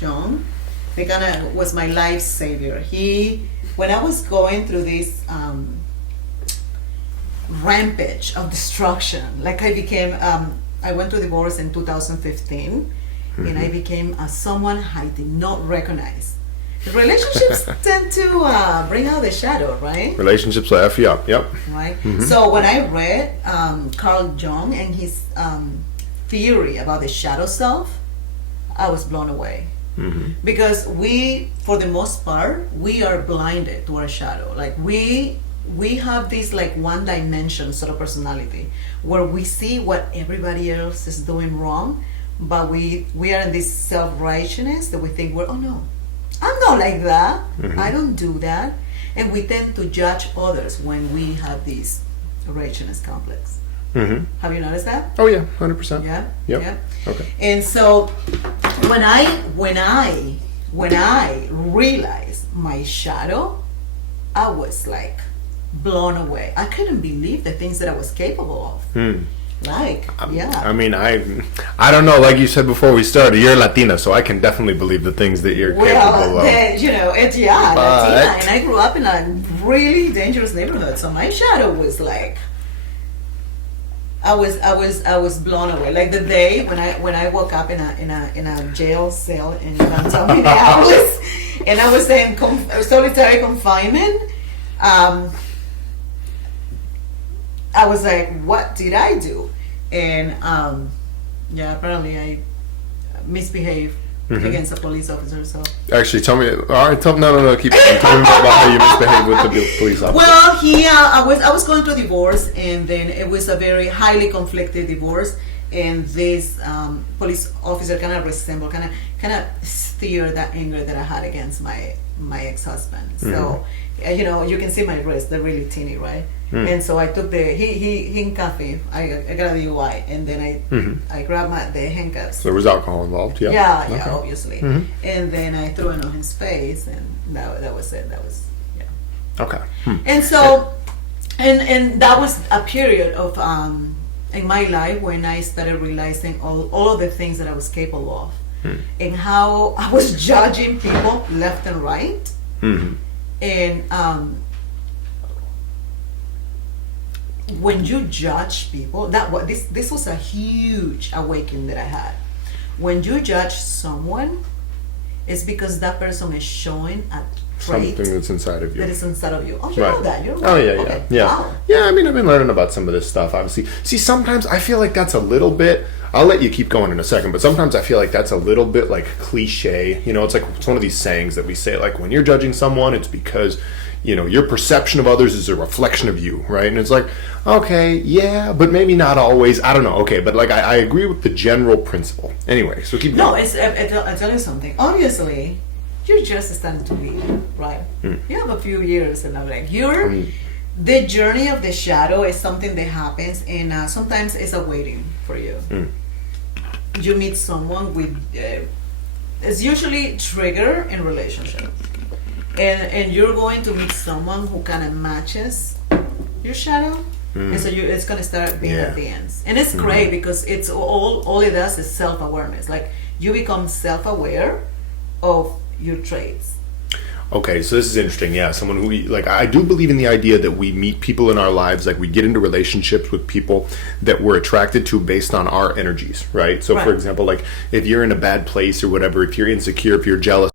Jung. He kind of was my life savior. When I was going through this rampage of destruction, like I went to divorce in 2015, and I became someone I did not recognize. Relationships tend to bring out the shadow, right? Relationships will F you up, yep. Right. So when I read Carl Jung and his theory about the shadow self, I was blown away. Because for the most part, we are blinded to our shadow. Like we have this like one dimension sort of personality where we see what everybody else is doing wrong, but we are in this self-righteousness that we think oh no, I'm not like that. I don't do that. And we tend to judge others when we have this righteousness complex. Have you noticed that? Oh yeah, 100%. Yeah. Yep. Yeah. Okay. And so when I realized my shadow, I was like blown away. I couldn't believe the things that I was capable of. I mean, I don't know. Like you said before we started, you're Latina, so I can definitely believe the things that you're capable of. It's Latina, and I grew up in a really dangerous neighborhood, so my shadow was like. I was blown away. Like the day when I woke up in a jail cell in downtown Minneapolis, and I was in solitary confinement. I was like, what did I do? And apparently I misbehaved against a police officer. So actually, tell me. All right, no, keep going. Tell me about how you misbehaved with the police officer. Well, I was going through divorce, and then it was a very highly conflicted divorce, and this police officer kind of steered that anger that I had against my ex-husband. So you can see my wrists; they're really teeny, right? And so I took he handcuffed me. I got a DUI, and then I grabbed the handcuffs. So there was alcohol involved, yeah. Yeah, obviously. And then I threw it on his face, and that was it. That was Okay. And so, and that was a period of in my life when I started realizing all of the things that I was capable of, and how I was judging people left and right, and when you judge people, this was a huge awakening that I had. When you judge someone, it's because that person is showing a trait something that's inside of you. That is inside of you. Oh, you know that. Oh yeah. Wow. Yeah, I mean, I've been learning about some of this stuff, obviously. See, sometimes I feel like that's a little bit, I'll let you keep going in a second, but sometimes I feel like that's a little bit like cliche. You know, it's one of these sayings that we say, like, when you're judging someone, it's because, your perception of others is a reflection of you, right? And it's like, okay, yeah, but maybe not always. I don't know. Okay, but like I agree with the general principle. Anyway, so keep going. No, I'll tell you something. Obviously, you're just starting to be, right? You have a few years, and I'm like, the journey of the shadow is something that happens, and sometimes it's a waiting for you. You meet someone with, it's usually trigger in relationship. And you're going to meet someone who kind of matches your shadow, and so it's going to start being at the ends. And it's great because it's all it does is self-awareness. Like you become self-aware of your traits. Okay, so this is interesting. Yeah, someone who I do believe in the idea that we meet people in our lives, like we get into relationships with people that we're attracted to based on our energies, right? So for example, like if you're in a bad place or whatever, if you're insecure, if you're jealous,